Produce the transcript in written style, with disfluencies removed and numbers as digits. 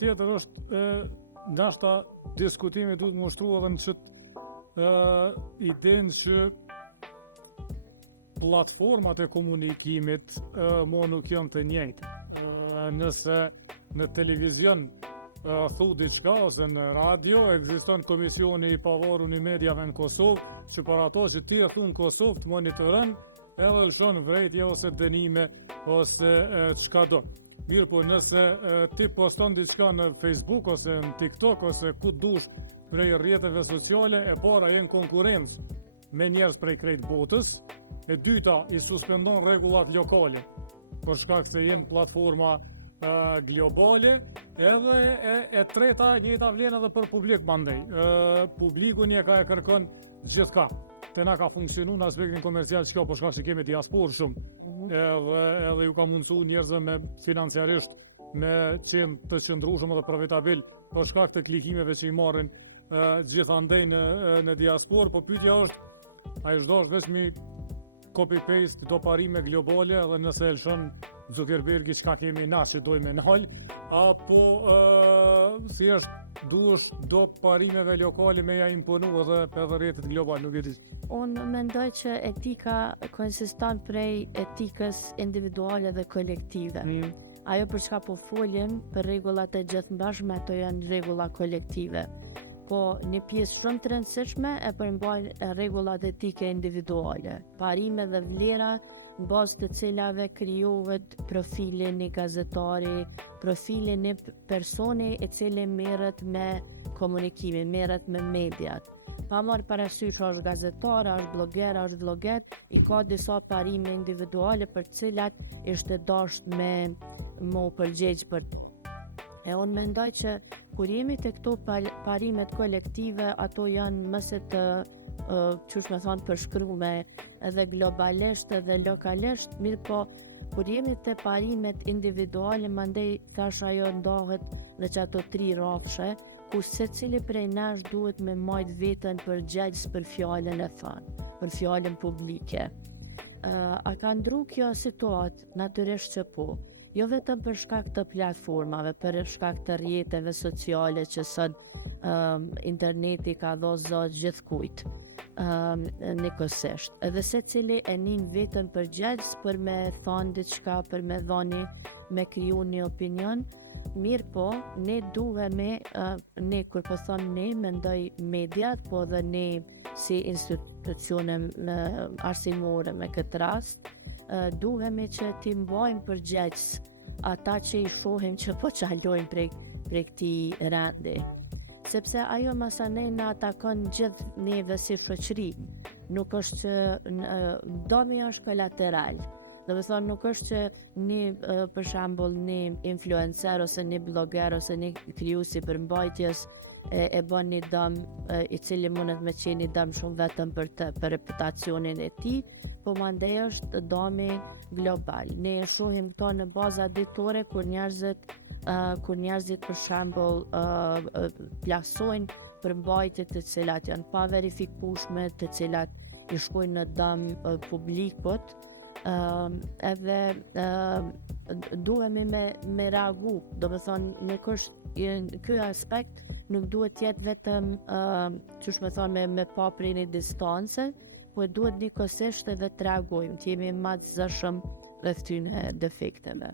tjetër është ndoshta diskutimi duhet të mushtru edhe në çështë idenë që platformat e komunikimit nuk janë të njëjtë. Nëse në televizion thu diçka ose në radio, ekziston komisioni i pavarur i mediave në Kosovë, që për ato që ti e thu në Kosovë të monitoron, edhe lëshon vrejtje ose dënime ose çka do. Mirë po nëse ti poston diçka në Facebook ose në TikTok ose ku dush prej rrjeteve sociale, e para jenë konkurrencë me njerëz prej krejt botës, e dyta i suspendon rregullat lokale, për shkak se jenë platforma globale, edhe e treta njëjta vlen edhe për publik mandej. Publiku një ka e kërkon gjithka. Te na ka funksionu në aspektin komercial çka për shkak se kemi diasporë shumë. Edhe ju ka mundësu njerëzve me financiarisht me qenë të qëndrueshëm dhe profitabil për shkak të klikimeve që i marrin gjithandej në diasporë, po pyetja është a i vdosh vetëm copy-paste do parime globale edhe nëse elshon Zuckerbergi çka kemi na që dojmë nal, apo si është duhesh do parimeve lokale me ja imponu edhe për rrjetet global, nuk e di. Unë mendoj që etika konsiston prej etikës individuale dhe kolektive. Ajo për çka po folim, për rregullat e gjithëmbashme, ato janë rregulla kolektive. Po një pjesë shumë të rëndësishme e përmbajnë rregullat etike individuale, parime dhe vlera në bazë të cilave krijohet profili një gazetari, profili një personi i cili merret me komunikimin, merret me mediat. Pa marrë parasysh ka gazetar, është bloger, është vloget, i ka disa parime individuale për cilat ishte dashur me më përgjegjë për. E unë mendoj që kur jemi të këto parimet kolektive, ato janë mëse të qysh me thonë përshkrume edhe globalisht edhe lokalisht, mirë po kur jemi të parimet individuale, mandej tash ajo ndahet në që ato 3 rrafshe, ku secili prej nesh duhet me majt veten përgjegjës për fjalën e thënë, për fjalën publike. A ka ndru kjo situatë? Natyrisht që po. Jo vetëm për shkak të platformave, për shkak të rrjeteve sociale që sot interneti ka dhënë zot gjithkujt. Nikosisht. Edhe secili e nin veten përgjegjës për me thënë diçka, për me dhënë, me kriju një opinion. Mirë po, ne duhemi, ne kur po thon ne, mendoj mediat, po dhe ne si institucione arsimore me këtë rast, duhemi që t'i mbajmë përgjegjës ata që i shohin që po qalojnë prej këtij rendi. Sepse ajo masanej na atakon gjithë neve si shoqëri. Nuk është që domi është kolateral. Do të thonë nuk është që një për shembull një influencer ose një blogger ose një krijuesi përmbajtjes e bën një dëm i cili mundet me qenë një dëm shumë vetëm për reputacionin e tij, po mandej është dëmi global. Ne e shohim këto në baza ditore kur njerëzit për shembull plasojnë përmbajtje të cilat janë pa verifikueshme, të cilat i shkojnë në dëm publikut, edhe duhemi me reagu. Do të thonë në ky aspekt nuk duhet jetë vetëm qysh me thonë me pa prej një distance, po duhet nikosisht edhe të reagojmë, të jemi madhëzëshëm rreth këtyre defekteve.